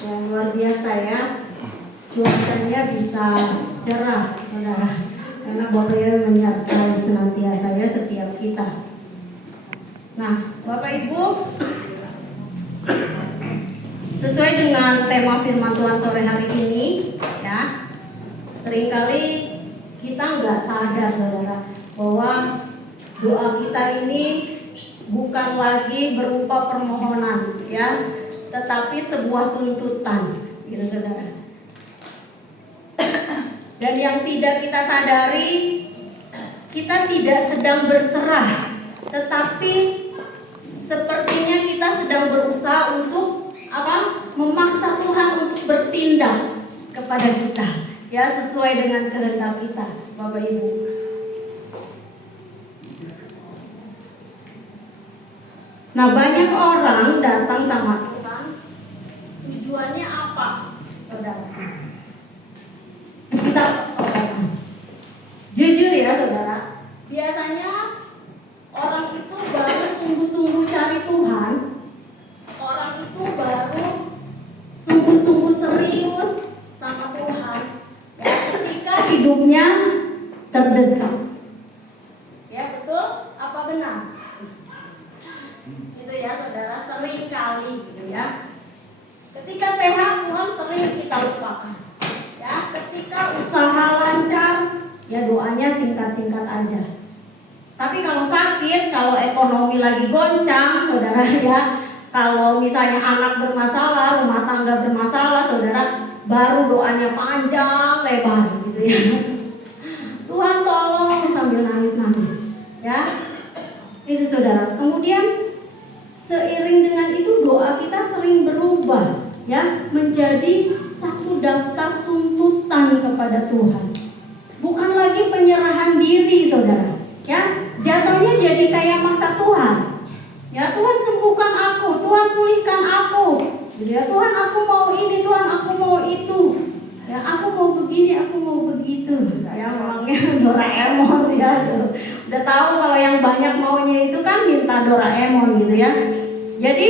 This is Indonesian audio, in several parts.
Yang luar biasa ya, cuacanya bisa cerah, saudara, karena Bapak Ibu menyertai senantiasa ya setiap kita. Nah, Bapak Ibu, sesuai dengan tema firman Tuhan sore hari ini, ya, seringkali kita nggak sadar, saudara, bahwa doa kita ini bukan lagi berupa permohonan, ya, tetapi sebuah tuntutan, gitu, saudara. Dan yang tidak kita sadari, kita tidak sedang berserah, tetapi sepertinya kita sedang berusaha untuk memaksa Tuhan untuk bertindak kepada kita, ya, sesuai dengan kehendak kita, Bapak Ibu. Nah, banyak orang datang sama Tuhan, tujuannya apa, saudara? Kita jujur ya, saudara, biasanya orang itu baru sungguh-sungguh cari Tuhan, orang itu baru sungguh-sungguh serius sama Tuhan ya, ketika hidupnya terdesak. Ya, betul? Apa benar? Gitu ya, saudara, sering kali gitu ya. Ketika sehat, Tuhan sering kita lupakan. Ya, ketika usaha lancar, ya doanya singkat-singkat aja. Tapi kalau sakit, kalau ekonomi lagi goncang, saudara ya, kalau misalnya anak bermasalah, rumah tangga bermasalah, saudara, baru doanya panjang lebar gitu ya. Tuhan tolong, sambil nangis-nangis. Ya, itu saudara. Kemudian seiring dengan itu doa kita sering berubah, ya, menjadi satu daftar tuntutan kepada Tuhan. Bukan lagi penyerahan diri, saudara. Ya, jatuhnya jadi kayak maksa Tuhan. Ya, Tuhan sembuhkan aku, Tuhan pulihkan aku. Ya, Tuhan aku mau ini, Tuhan aku mau itu. Ya, aku mau begini, aku mau begitu. Saya memangnya Doraemon ya. Udah tahu kalau yang banyak maunya itu kan minta Doraemon gitu ya. Jadi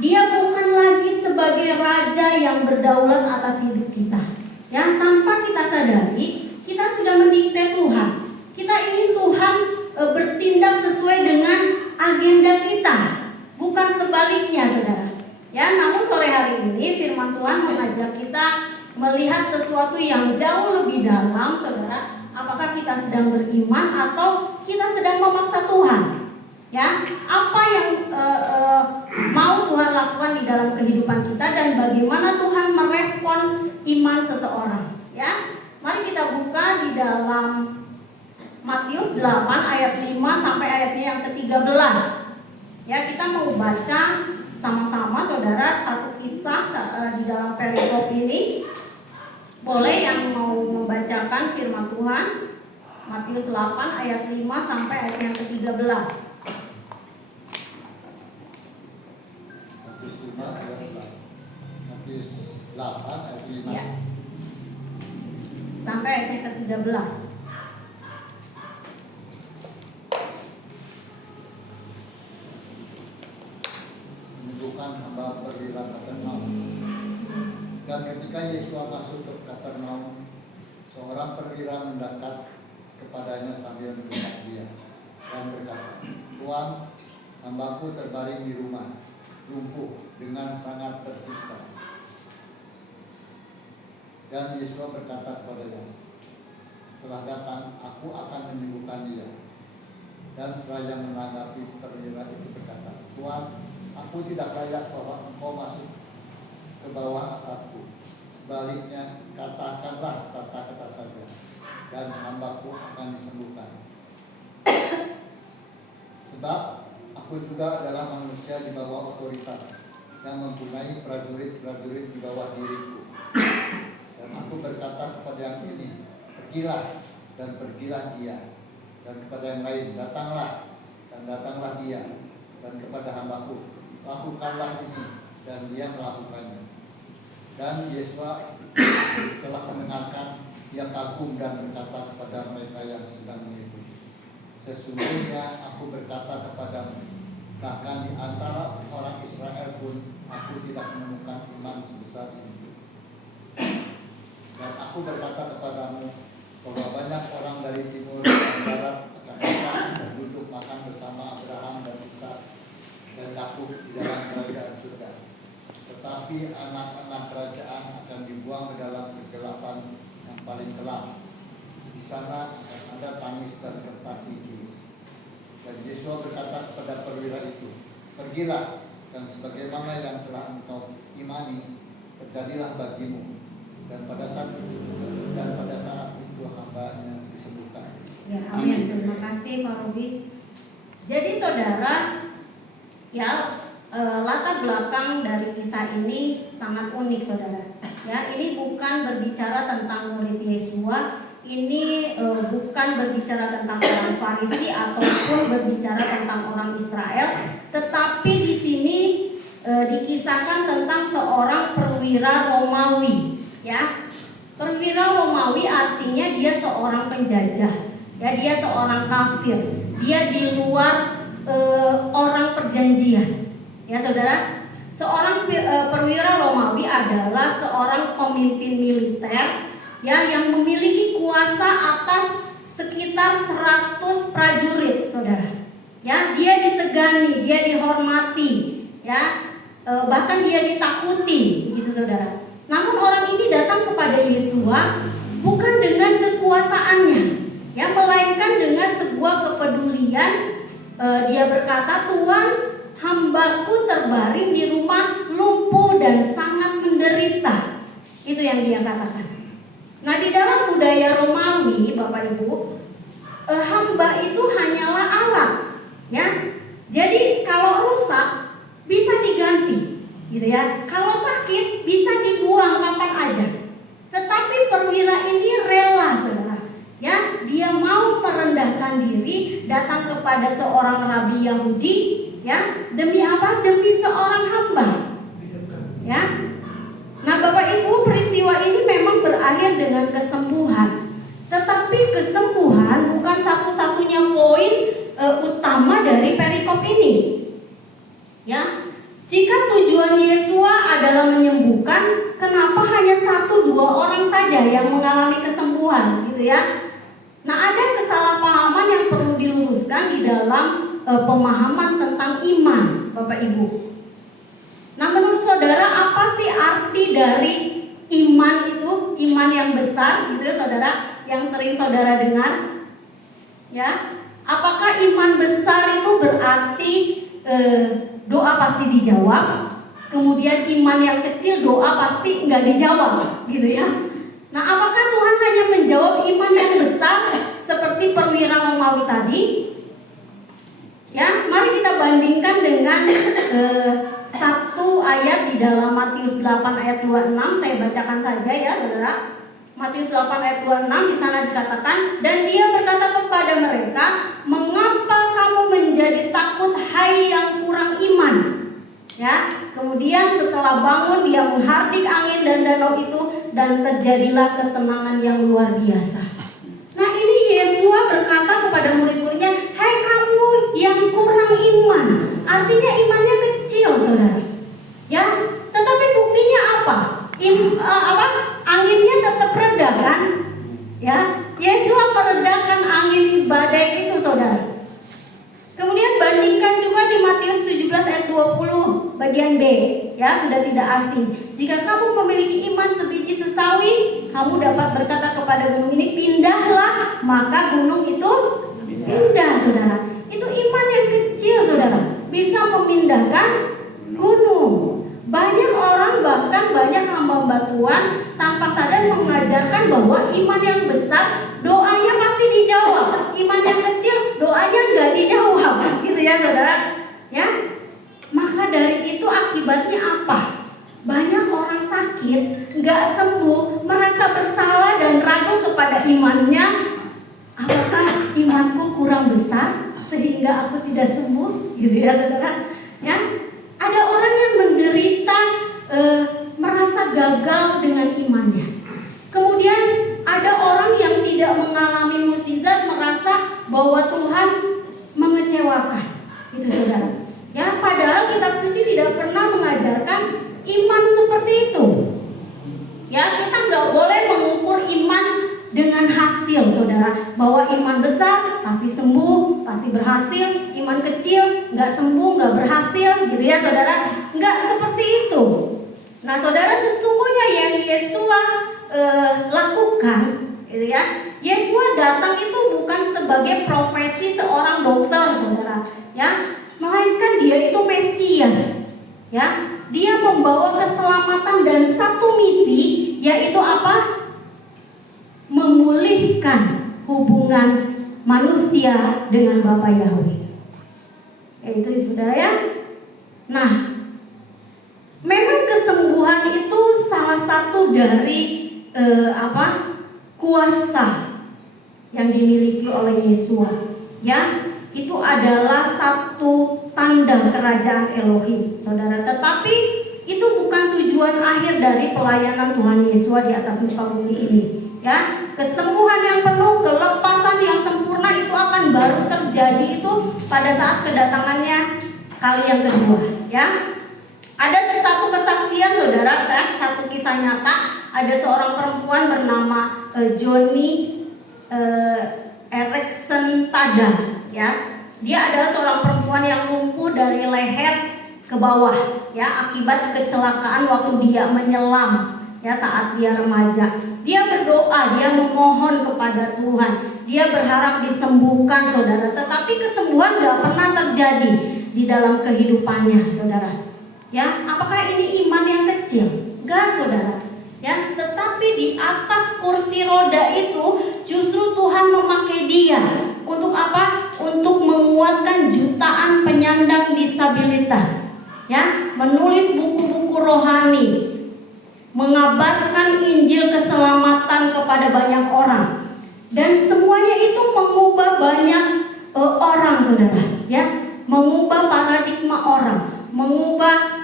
dia bukan lagi sebagai raja yang berdaulat atas hidup kita. Ya, tanpa kita sadari, kita sudah mendikte Tuhan. Kita ingin Tuhan bertindak sesuai dengan agenda kita, bukan sebaliknya, saudara. Ya, namun sore hari ini firman Tuhan mengajak kita melihat sesuatu yang jauh lebih dalam, saudara. Apakah kita sedang beriman atau kita sedang memaksa Tuhan? Ya, apa yang mau Tuhan lakukan di dalam kehidupan kita dan bagaimana Tuhan merespon iman seseorang? Ya, mari kita buka di dalam Matius 8 ayat 5 sampai ayatnya yang ke-13. Ya, kita mau baca sama-sama, saudara, satu kisah di dalam perikop ini. Boleh yang mau membacakan firman Tuhan? Matius 8 ayat 5 sampai ayat yang ke-13. Matius 8 ayat 5 ya, sampai ayatnya ke-13. Menunjukkan hamba perwira Kapernaum. Dan ketika Yesus masuk ke Kapernaum, seorang perwira mendekat kepadanya sambil melihat dia dan berkata, "Tuan, hambaku terbaring di rumah, lumpuh dengan sangat tersiksa." Dan Yesus berkata kepadanya, "Setelah datang, aku akan menyembuhkan dia." Dan seraya menanggapi perwira itu berkata, "Tuan, aku tidak layak bahwa engkau masuk ke bawah atapku. Sebaliknya, katakanlah kata-kata saja, dan hambaku akan disembuhkan. Sebab aku juga adalah manusia di bawah otoritas, yang mempunyai prajurit-prajurit di bawah diriku. Dan aku berkata kepada yang ini, pergilah, dan pergilah dia. Dan kepada yang lain, datanglah, dan datanglah dia. Dan kepada hambaku, lakukanlah ini, dan dia melakukannya." Dan Yesus telah mendengarkan, dia kagum dan berkata kepada mereka yang sedang mengikuti, "Sesungguhnya aku berkata kepadamu, bahkan di antara orang Israel pun aku tidak menemukan iman sebesar ini. Dan aku berkata kepadamu bahwa banyak orang dari timur dan barat akan datang dan duduk makan bersama Abraham dan Ishak dan Yakub di dalam kerajaan surga. Tetapi anak-anak kerajaan akan dibuang ke dalam kegelapan yang paling gelap. Di sana akan ada tangis dan gertak gigi. Dan Yesua berkata kepada perwira itu, pergilah, dan sebagaimana yang telah engkau imani, terjadilah bagimu. Dan pada saat itu hambanya disembuhkan. Ya, amin. Terima kasih Pak Robi. Jadi saudara, ya latar belakang dari kisah ini sangat unik saudara. Ya, ini bukan berbicara tentang murid Yesua. Ini bukan berbicara tentang orang Farisi ataupun berbicara tentang orang Israel, tetapi di sini dikisahkan tentang seorang perwira Romawi, ya. Perwira Romawi artinya dia seorang penjajah, ya, dia seorang kafir, dia di luar orang perjanjian, ya saudara. Seorang perwira Romawi adalah seorang pemimpin militer, ya, yang memiliki kuasa atas sekitar 100 prajurit, saudara. Ya, dia disegani, dia dihormati, ya, bahkan dia ditakuti, gitu saudara. Namun orang ini datang kepada Yesua bukan dengan kekuasaannya, ya, melainkan dengan sebuah kepedulian. Dia berkata, Tuhan, hambaku terbaring di rumah lumpuh dan sangat menderita. Itu yang dia katakan. Nah, di dalam budaya Romawi, Bapak Ibu, hamba itu hanyalah alat, ya. Jadi kalau rusak bisa diganti, gitu ya. Kalau sakit bisa dibuang kapan aja. Tetapi perwira ini rela, saudara, ya. Dia mau merendahkan diri, datang kepada seorang rabi Yahudi, ya. Demi apa? Demi seorang hamba, ya. Nah, Bapak Ibu, peristiwa ini memang berakhir dengan kesembuhan. Tetapi kesembuhan bukan satu-satunya poin utama dari perikop ini. Ya, jika tujuan Yesua adalah menyembuhkan, kenapa hanya 1-2 orang saja yang mengalami kesembuhan, gitu ya? Nah, ada kesalahpahaman yang perlu diluruskan di dalam pemahaman tentang iman, Bapak Ibu. Nah, menurut saudara, apa sih arti dari iman itu? Iman yang besar, gitu ya saudara, yang sering saudara dengar, ya. Apakah iman besar itu berarti doa pasti dijawab, kemudian iman yang kecil doa pasti nggak dijawab, gitu ya? Nah, apakah Tuhan hanya menjawab iman yang besar seperti perwira Romawi tadi? Ya, mari kita bandingkan dengan satu ayat di dalam Matius 8 ayat 26. Saya bacakan saja ya, saudara. Matius 8 ayat 26, di sana dikatakan, dan dia berkata kepada mereka, mengapa kamu menjadi takut, hai yang kurang iman? Ya, kemudian setelah bangun dia menghardik angin dan danau itu, dan terjadilah ketenangan yang luar biasa. Nah, ini Yesua berkata kepada murid-muridnya, hai kamu yang kurang iman. Artinya imannya kecil, saudara. Ya, tetapi buktinya apa? Anginnya tetap reda kan? Ya, Yesua meredakan angin badai itu, saudara. Kemudian bandingkan juga di Matius 17 ayat 20 bagian B, ya, sudah tidak asing. Jika kamu memiliki iman sebiji sesawi, kamu dapat berkata kepada gunung ini, pindahlah, maka gunung itu pindah, saudara. Itu iman yang kecil, saudara, bisa memindahkan gunung. Banyak orang, bahkan banyak hamba Tuhan tanpa sadar mengajarkan bahwa iman yang besar doanya pasti dijawab, iman yang kecil doanya nggak dijawab, gitu ya saudara. Ya, maka dari itu akibatnya apa? Banyak orang sakit, nggak sembuh, merasa bersalah dan ragu kepada imannya. Apakah imanku kurang besar sehingga aku tidak sembuh, gitu ya saudara? Ya. Ada orang yang menderita, merasa gagal dengan imannya. Kemudian ada orang yang tidak mengalami mukjizat, merasa bahwa Tuhan mengecewakan. Itu saudara. Ya, padahal kitab suci tidak pernah mengajarkan pasti berhasil, iman kecil nggak sembuh, nggak berhasil, gitu ya saudara. Nggak seperti itu. Nah saudara, sesungguhnya yang Yesua lakukan, gitu ya. Yesua datang itu bukan sebagai profesi seorang dokter, saudara, ya, melainkan dia itu Mesias, ya. Dia membawa keselamatan dan satu misi, yaitu apa? Memulihkan hubungan manusia dengan Bapa Yahweh. Itu saudara ya. Nah, memang kesembuhan itu salah satu dari kuasa yang dimiliki oleh Yesua. Ya, itu adalah satu tanda kerajaan Elohim, saudara. Tetapi itu bukan tujuan akhir dari pelayanan Tuhan Yesua di atas muka bumi ini. Ya, kesembuhan yang penuh, kelepasan yang sempurna itu akan baru terjadi itu pada saat kedatangannya kali yang kedua. Ya, ada satu kesaksian, saudara, satu kisah nyata. Ada seorang perempuan bernama Johnny Erickson Tada. Ya, dia adalah seorang perempuan yang lumpuh dari leher ke bawah, ya, akibat kecelakaan waktu dia menyelam, ya, saat dia remaja. Dia berdoa, dia memohon kepada Tuhan, dia berharap disembuhkan, saudara. Tetapi kesembuhan gak pernah terjadi di dalam kehidupannya, saudara. Ya, apakah ini iman yang kecil? Gak, saudara. Ya, tetapi di atas kursi roda itu justru Tuhan memakai dia untuk apa? Untuk menguatkan jutaan penyandang disabilitas, ya, menulis buku-buku rohani, mengabarkan Injil keselamatan kepada banyak orang, dan semuanya itu mengubah banyak orang, saudara, ya, mengubah paradigma orang, mengubah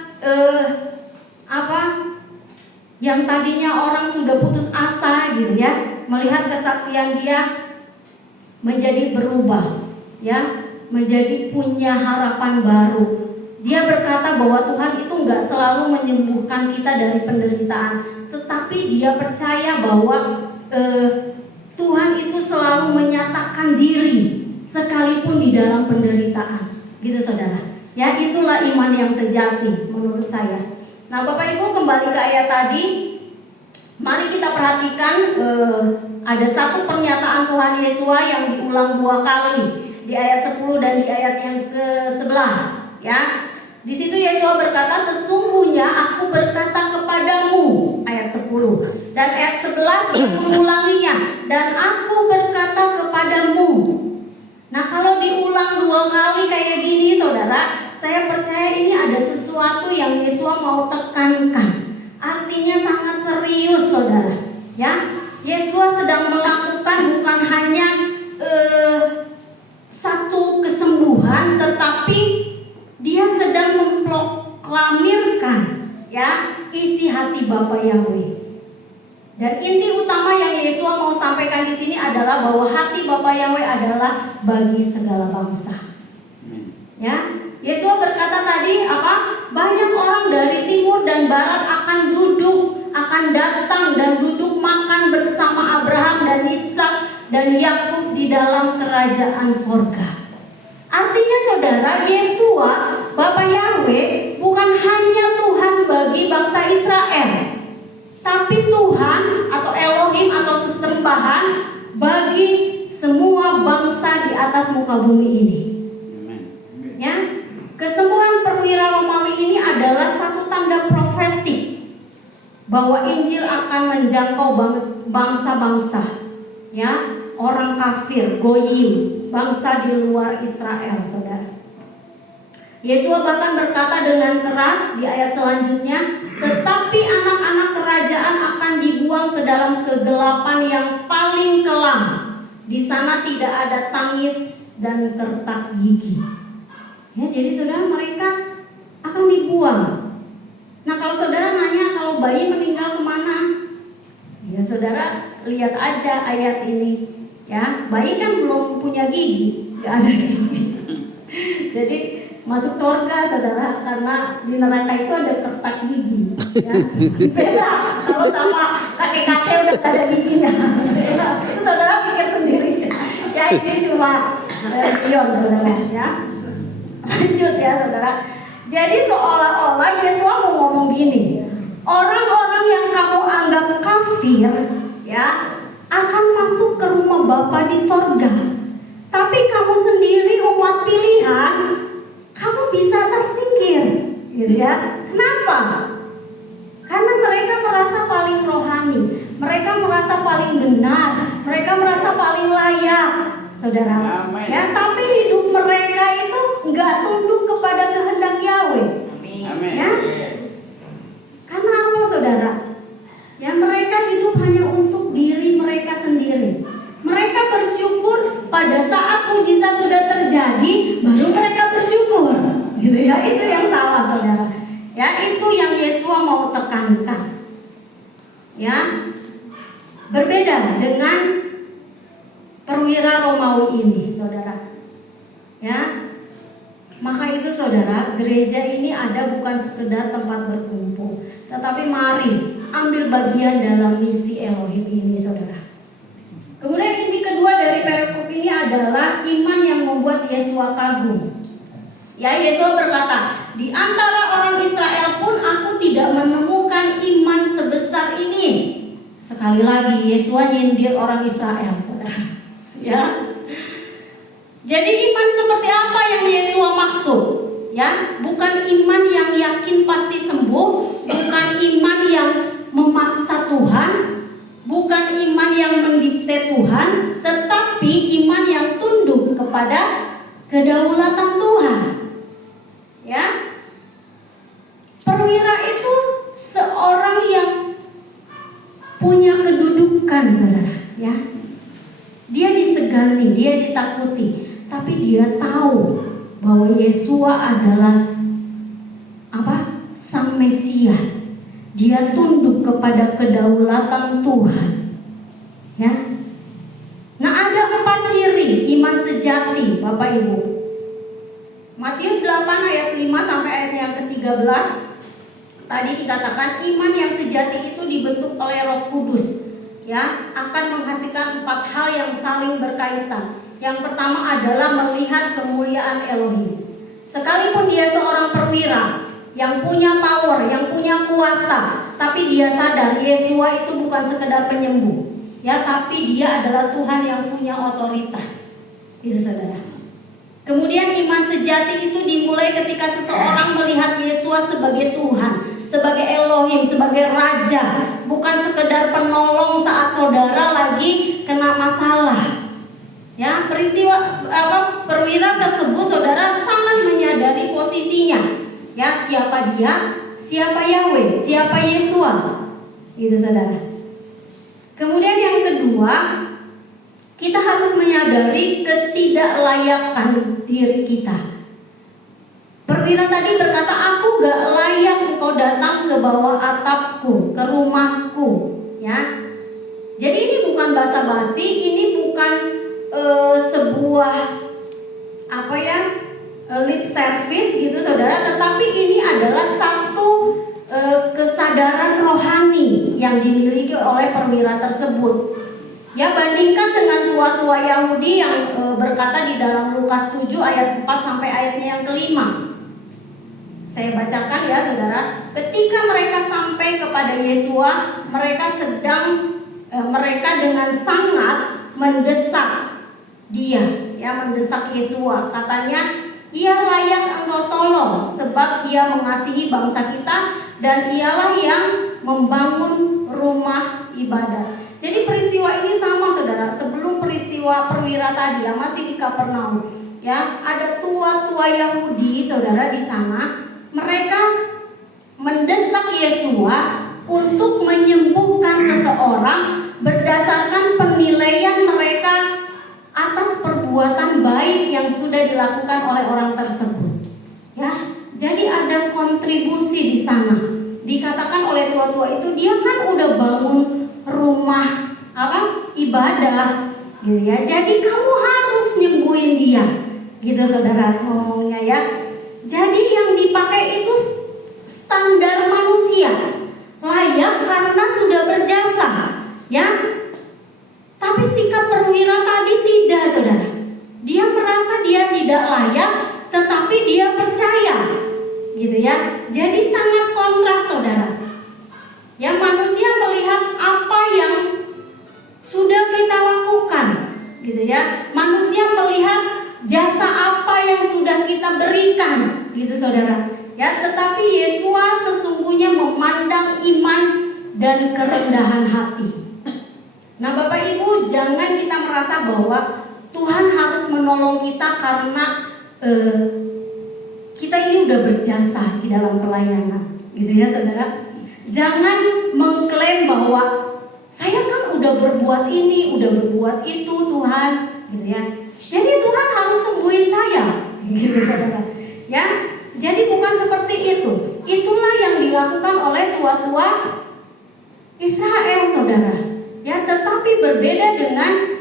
yang tadinya orang sudah putus asa, gitu ya, melihat kesaksian dia menjadi berubah, ya, menjadi punya harapan baru. Dia berkata bahwa Tuhan itu nggak selalu menyembuhkan kita dari penderitaan, tetapi dia percaya bahwa Tuhan itu selalu menyatakan diri sekalipun di dalam penderitaan, gitu saudara. Ya, itulah iman yang sejati menurut saya. Nah, Bapak Ibu, kembali ke ayat tadi. Mari kita perhatikan ada satu pernyataan Tuhan Yesua yang diulang 2 kali di ayat 10 dan di ayat yang ke-11, ya. Di situ Yesua berkata, sesungguhnya aku berkata kepadamu, ayat 10, dan ayat 11 mengulanginya, dan aku berkata kepadamu. Nah, kalau diulang 2 kali kayak gini, saudara, saya percaya ini ada sesuatu yang Yesua mau tekankan. Artinya sangat serius, saudara. Ya, Yesua sedang melakukan bukan hanya satu kesembuhan, tetapi dia sedang memproklamirkan, ya, isi hati Bapa Yahweh. Dan inti utama yang Yesua mau sampaikan di sini adalah bahwa hati Bapa Yahweh adalah bagi segala bangsa. Ya, Yesua berkata tadi apa? Banyak orang dari timur dan barat akan datang dan duduk makan bersama Abraham dan Ishak dan Yakub di dalam kerajaan sorga. Artinya, saudara, Yesua, Bapa Yahweh, bukan hanya Tuhan bagi bangsa Israel, tapi Tuhan atau Elohim atau sesembahan bagi semua bangsa di atas muka bumi ini. Ya, kesembuhan perwira Romawi ini adalah satu tanda profetik bahwa Injil akan menjangkau bangsa-bangsa, ya, orang kafir, goyim, bangsa di luar Israel, saudara. Yesua bahkan berkata dengan keras di ayat selanjutnya, tetapi anak-anak kerajaan akan dibuang ke dalam kegelapan yang paling kelam. Di sana tidak ada tangis dan kertak gigi. Ya, jadi saudara, mereka akan dibuang. Nah, kalau saudara nanya kalau bayi meninggal kemana? Ya, saudara lihat aja ayat ini. Ya, bayi kan belum punya gigi, nggak ada gigi. Jadi masuk surga, saudara, karena di neraka itu ada kertak gigi. Ya. Beda kalau sama kakek-kakek udah ada giginya. Itu saudara pikir sendiri. Ya, ini cuma religion, saudara ya. Lanjut ya saudara. Jadi seolah-olah Yesus mau ngomong gini, orang-orang yang kamu anggap kafir ya akan masuk ke rumah Bapa di sorga. Tapi kamu sendiri umat pilihan, kamu bisa tersingkir, gitu ya. Kenapa? Karena mereka merasa paling rohani, mereka merasa paling benar, mereka merasa paling layak, saudara. Amen. Ya, tapi hidup mereka itu nggak tunduk kepada kehendak Yahweh. Amin. Ya. Karena apa, saudara? Ya, mereka hidup hanya untuk diri mereka sendiri. Mereka bersyukur pada saat mujizat sudah terjadi, baru mereka bersyukur. Gitu ya, itu yang salah, saudara. Ya, itu yang Yesus mau tekankan. Ya, berbeda dengan perwira Romawi ini, saudara. Ya, maka itu saudara, gereja ini ada bukan sekedar tempat berkumpul, tetapi mari ambil bagian dalam misi Elohim ini, saudara. Kemudian inti kedua dari perikop ini adalah iman yang membuat Yesua kagum. Ya, Yesua berkata, di antara orang Israel pun aku tidak menemukan iman sebesar ini. Sekali lagi, Yesua nyindir orang Israel, saudara. Ya. Jadi iman seperti apa yang Yesua maksud? Ya, bukan iman yang yakin pasti sembuh, bukan iman yang memaksa Tuhan, bukan iman yang mendikte Tuhan, tetapi iman yang tunduk kepada kedaulatan Tuhan. Ya, perwira itu seorang yang punya kedudukan, saudara. Ya, dia disegani, dia ditakuti, tapi dia tahu bahwa Yesua adalah apa? Sang Mesias. Dia tunduk kepada kedaulatan Tuhan. Ya. Nah, ada 4 ciri iman sejati, Bapak Ibu. Matius 8 ayat 5 sampai ayat yang ke-13. Tadi dikatakan iman yang sejati itu dibentuk oleh Roh Kudus. Ya, akan menghasilkan 4 hal yang saling berkaitan. Yang pertama adalah melihat kemuliaan Elohim. Sekalipun dia seorang perwira yang punya power, yang punya kuasa, tapi dia sadar Yesua itu bukan sekedar penyembuh, ya, tapi dia adalah Tuhan yang punya otoritas. Itu, saudara. Kemudian iman sejati itu dimulai ketika seseorang melihat Yesua sebagai Tuhan, sebagai Elohim, sebagai Raja, bukan sekedar penolong saat saudara lagi kena masalah. Ya, peristiwa perwira tersebut, saudara, sangat menyadari posisinya. Ya, siapa dia, siapa Yahweh, siapa Yesua. Itu, saudara. Kemudian yang kedua, kita harus menyadari ketidaklayakan diri kita. Perwira tadi berkata, aku gak layak engkau datang ke bawah atapku, ke rumahku. Ya, jadi ini bukan basa-basi, ini bukan sebuah lip service gitu, saudara, tetapi ini adalah satu kesadaran rohani yang dimiliki oleh perwira tersebut. Ya, bandingkan dengan tua-tua Yahudi yang berkata di dalam Lukas 7 ayat 4 sampai ayatnya yang ke-5. Saya bacakan ya, saudara. Ketika mereka sampai kepada Yesua, mereka dengan sangat mendesak dia, ya, mendesak Yesua. Katanya, ia layak engkau tolong sebab ia mengasihi bangsa kita dan ialah yang membangun rumah ibadat. Jadi peristiwa ini sama, saudara, sebelum peristiwa perwira tadi yang masih di Kapernaum. Ya, ada tua-tua Yahudi, saudara, di sana. Mereka mendesak Yesua untuk menyembuhkan seseorang berdasarkan penilaian mereka atas perbuatan baik yang sudah dilakukan oleh orang tersebut. Ya, jadi ada kontribusi di sana. Dikatakan oleh tua-tua itu, dia kan udah bangun rumah ibadah, gitu ya. Jadi kamu harus nyembuhin dia, gitu, saudara, ngomongnya ya. Jadi yang dipakai itu standar manusia, layak karena sudah berjasa, ya. Tapi sikap perwira tadi tidak, saudara. Dia merasa saudara. Ya, tetapi Yesua sesungguhnya memandang iman dan kerendahan hati. Nah, Bapak Ibu, jangan kita merasa bahwa Tuhan harus menolong kita karena kita ini udah berjasa di dalam pelayanan, gitu ya saudara. Jangan mengklaim bahwa saya kan udah berbuat ini, udah berbuat itu Tuhan, gitu ya. Jadi Tuhan harus sembuhin saya, gitu saudara. Ya, jadi bukan seperti itu. Itulah yang dilakukan oleh tua-tua Israel, saudara. Ya, tetapi berbeda dengan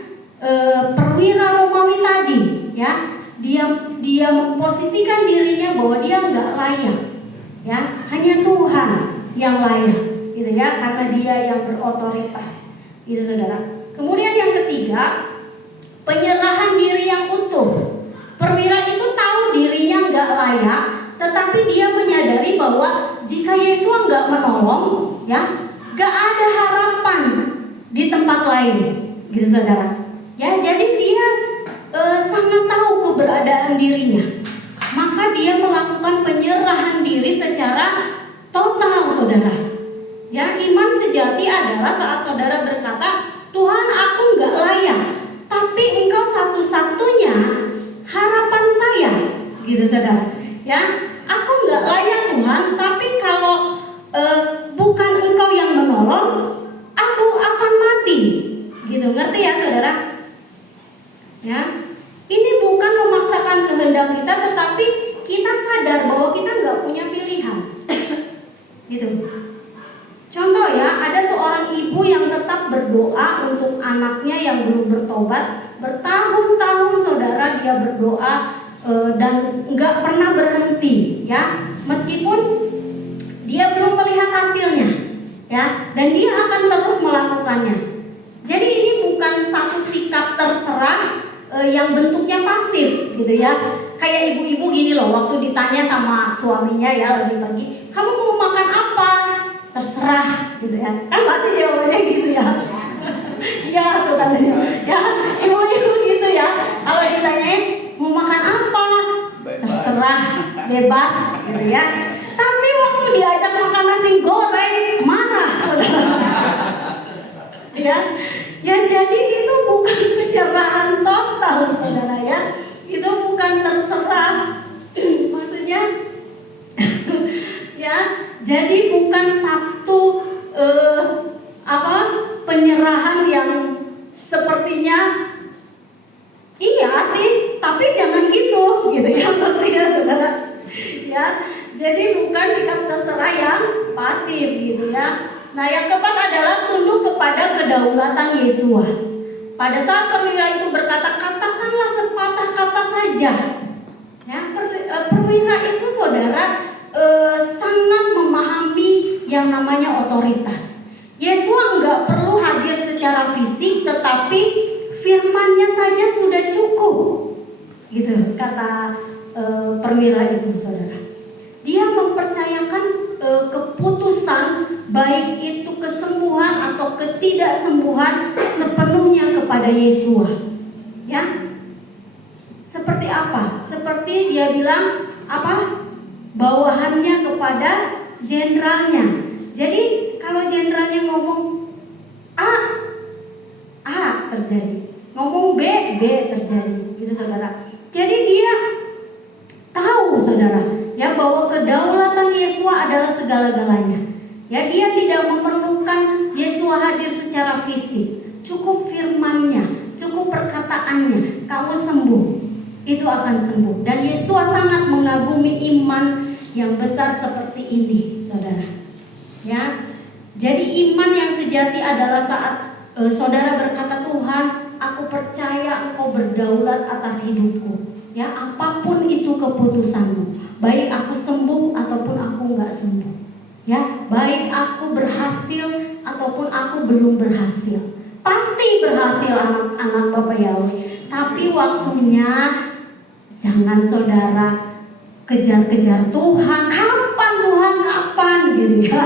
perwira Romawi tadi, ya. Dia memposisikan dirinya bahwa dia nggak layak, ya. Hanya Tuhan yang layak, gitu ya, karena dia yang berotoritas, gitu saudara. Kemudian yang ketiga, penyerahan diri yang utuh. Perwira itu tahu dirinya nggak layak, tetapi dia menyadari bahwa jika Yesus nggak menolong, ya, nggak ada harapan di tempat lain, gitu saudara. Ya, jadi dia sangat tahu keberadaan dirinya, maka dia melakukan penyerahan diri secara total, saudara. Ya, iman sejati adalah saat saudara berkata, Tuhan, aku nggak layak, tapi Engkau satu-satunya harapan saya, gitu saudara. Ya, aku nggak layak Tuhan, tapi kalau bukan Engkau yang menolong, aku akan mati, gitu. Ngerti ya saudara? Ya, ini bukan memaksakan kehendak kita, tetapi kita sadar bahwa kita nggak punya pilihan, gitu. Contoh ya, ada seorang ibu yang tetap berdoa untuk anaknya yang belum bertobat. Bertahun-tahun saudara dia berdoa dan nggak pernah berhenti, ya. Meskipun dia belum melihat hasilnya, ya, dan dia akan terus melakukannya. Jadi ini bukan satu sikap terserah yang bentuknya pasif, gitu ya. Kayak ibu-ibu gini loh, waktu ditanya sama suaminya ya lagi pergi, kamu mau makan apa? Terserah, gitu ya. Kan pasti jawabannya gitu ya. Ya tuh katanya. Ya, ibu-ibu gitu ya. Kalau ditanyain mau makan apa? Terserah, bebas, gitu ya. Tapi waktu diajak makan nasi goreng, marah, saudara. Ya, ya jadi itu bukan penyerahan total, saudara ya. Itu bukan terserah. Maksudnya, ya. Jadi bukan satu penyerahan yang sepertinya iya sih, tapi jangan gitu ya, ngerti ya saudara? Ya, jadi bukan sikap terserah yang pasif, gitu ya. Nah, yang keempat adalah tunduk kepada kedaulatan Yesua. Pada saat perwira itu berkata, katakanlah sepatah kata saja. Ya, perwira itu saudara sangat memahami yang namanya otoritas. Yesua enggak perlu hadir secara fisik, tetapi firman-Nya saja sudah cukup, gitu kata perwira itu, saudara. Dia mempercayakan keputusan, baik itu kesembuhan atau ketidaksembuhan, sepenuhnya kepada Yesua. Ya, seperti apa? Seperti dia bilang apa? Bawahannya kepada jenderalnya. Jadi kalau jenderalnya ngomong A terjadi, ngomong B terjadi, gitu saudara. Jadi dia tahu, saudara, ya, bahwa kedaulatan Yesua adalah segala-galanya. Ya, dia tidak memerlukan Yesua hadir secara fisik. Cukup firman-Nya, cukup perkataannya, kamu sembuh, itu akan sembuh. Dan Yesua sangat mengagumi iman yang besar seperti ini, saudara. Ya, jadi iman yang sejati adalah saat saudara berkata, Tuhan, aku percaya Engkau berdaulat atas hidupku. Ya, apapun itu keputusanmu, baik aku sembuh ataupun aku nggak sembuh. Ya, baik aku berhasil ataupun aku belum berhasil. Pasti berhasil anak-anak Bapak Yahweh. Tapi waktunya jangan saudara kejar-kejar Tuhan. Kapan Tuhan, kapan, gitu ya.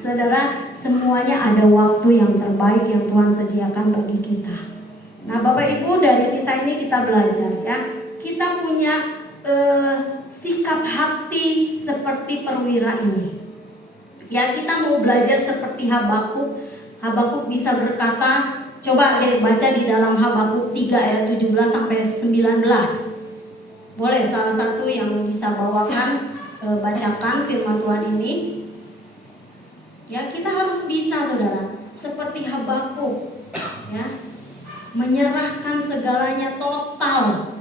Saudara, semuanya ada waktu yang terbaik yang Tuhan sediakan bagi kita. Nah, Bapak Ibu, dari kisah ini kita belajar, ya. Kita punya sikap hati seperti perwira ini. Ya, kita mau belajar seperti Habakuk. Habakuk bisa berkata, coba deh baca di dalam Habakuk 3 ayat 17 sampai 19. Boleh salah satu yang bisa bawakan, bacakan firman Tuhan ini. Ya, kita harus bisa saudara, seperti Habakuk, ya, menyerahkan segalanya total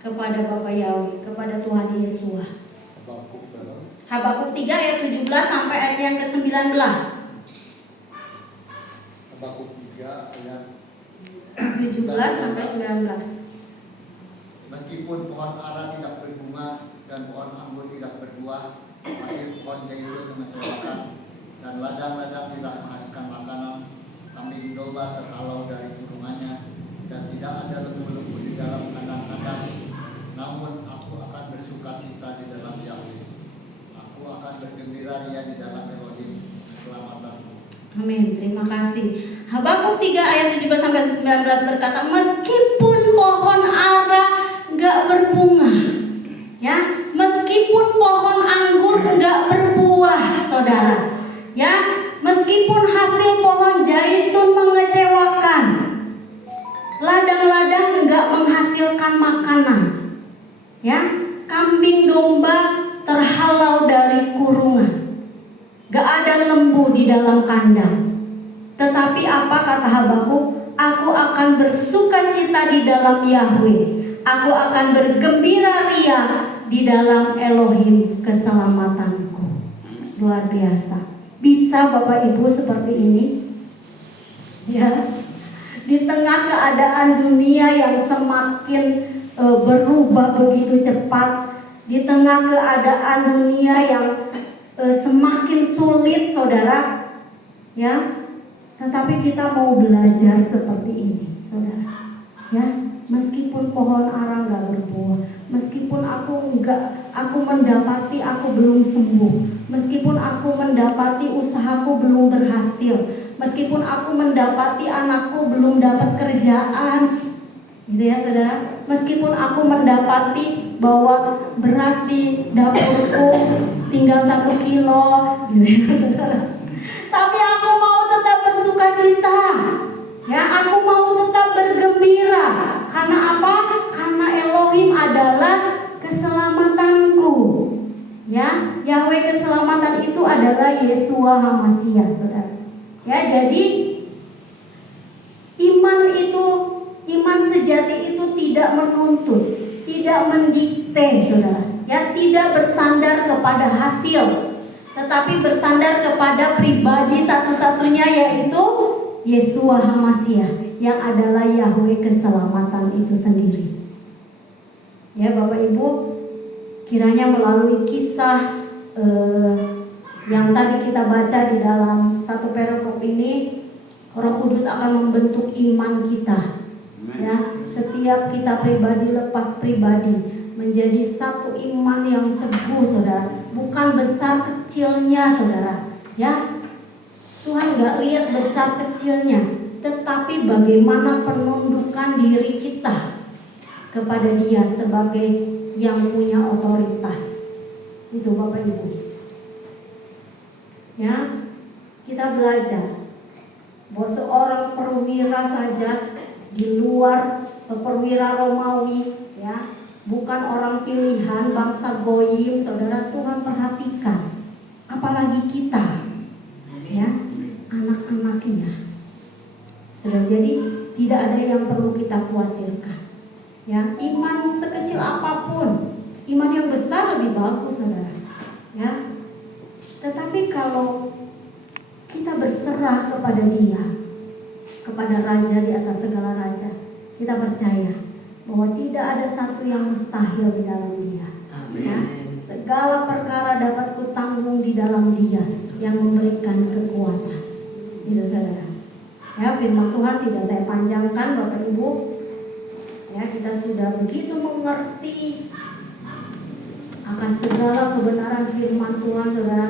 kepada Bapa Yahweh, kepada Tuhan Yesus. Habakuk 3 ayat 17 sampai ayat yang ke-19. Habakuk 3 ayat 17 sampai 19. Meskipun pohon ara tidak berbunga dan pohon anggur tidak berbuah, hasil pohon zaitun mengecewakan dan ladang-ladang tidak menghasilkan makanan, kambing domba terhalau dari kurungannya dan tidak ada lembu-lembu di dalam kandang-kandang, namun aku akan bersukacita di dalam Yahweh. Aku akan bergembira ria di dalam Elohim keselamatanku. Amin. Terima kasih. Habakuk 3 ayat 17 sampai 19 berkata, meskipun pohon ara enggak berbunga, ya, meskipun pohon anggur enggak berbuah, saudara, ya, meskipun hasil pohon zaitun mengecewakan, ladang-ladang enggak menghasilkan makanan, ya, kambing domba terhalau dari kurungan, gak ada lembu di dalam kandang. Tetapi apa kata Habakuk? Aku akan bersukacita di dalam Yahweh. Aku akan bergembira ria di dalam Elohim keselamatanku. Luar biasa. Bisa Bapak Ibu seperti ini? Ya. Di tengah keadaan dunia yang semakin berubah begitu cepat, di tengah keadaan dunia yang semakin sulit, saudara, ya, tetapi kita mau belajar seperti ini, saudara, ya, meskipun pohon ara nggak berbuah, meskipun aku mendapati aku belum sembuh, meskipun aku mendapati usahaku belum berhasil, meskipun aku mendapati anakku belum dapat kerjaan, gitu ya saudara, meskipun aku mendapati bahwa beras di dapurku tinggal 1 kilo, gitu ya saudara, tapi aku mau tetap bersukacita, ya, aku mau tetap bergembira. Karena apa? Karena Elohim adalah keselamatanku, ya, Yahweh keselamatan itu adalah Yeshua HaMashiach, saudara, ya. Jadi iman sejati itu tidak menuntut, tidak mendikte, saudara, ya, tidak bersandar kepada hasil, tetapi bersandar kepada pribadi satu-satunya, yaitu Yeshua HaMashiach, yang adalah Yahweh keselamatan itu sendiri. Ya Bapak Ibu, kiranya melalui kisah yang tadi kita baca di dalam satu perikop ini, Roh Kudus akan membentuk iman kita. Ya, setiap kita pribadi lepas pribadi menjadi satu iman yang teguh, saudara. Bukan besar kecilnya, saudara. Ya, Tuhan gak lihat besar kecilnya, tetapi bagaimana penundukan diri kita kepada Dia sebagai yang punya otoritas. Itu Bapak Ibu. Ya, kita belajar bahwa seorang perwira saja di luar perwira Romawi, ya, bukan orang pilihan bangsa goyim, saudara, Tuhan perhatikan. Apalagi kita, ya, anak-anaknya. Sudah, jadi tidak ada yang perlu kita khawatirkan. Ya, iman sekecil apapun, iman yang besar lebih bagus, saudara. Ya, tetapi kalau kita berserah kepada Dia, kepada Raja di atas segala raja, kita percaya bahwa tidak ada satu yang mustahil di dalam Dia. Ya, segala perkara dapat kutanggung di dalam Dia yang memberikan kekuatan. Itu saudara. Ya, firman Tuhan tidak saya panjangkan, Bapak Ibu. Ya, kita sudah begitu mengerti akan segala kebenaran firman Tuhan, saudara.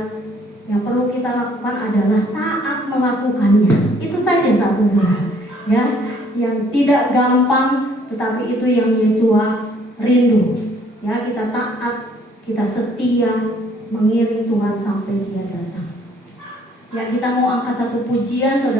Yang perlu kita lakukan adalah taat melakukannya. Itu saja satu, saudara. Ya, yang tidak gampang, tetapi itu yang Yeshua rindu. Ya, kita taat, kita setia mengiring Tuhan sampai Dia datang. Ya, kita mau angkat satu pujian, saudara.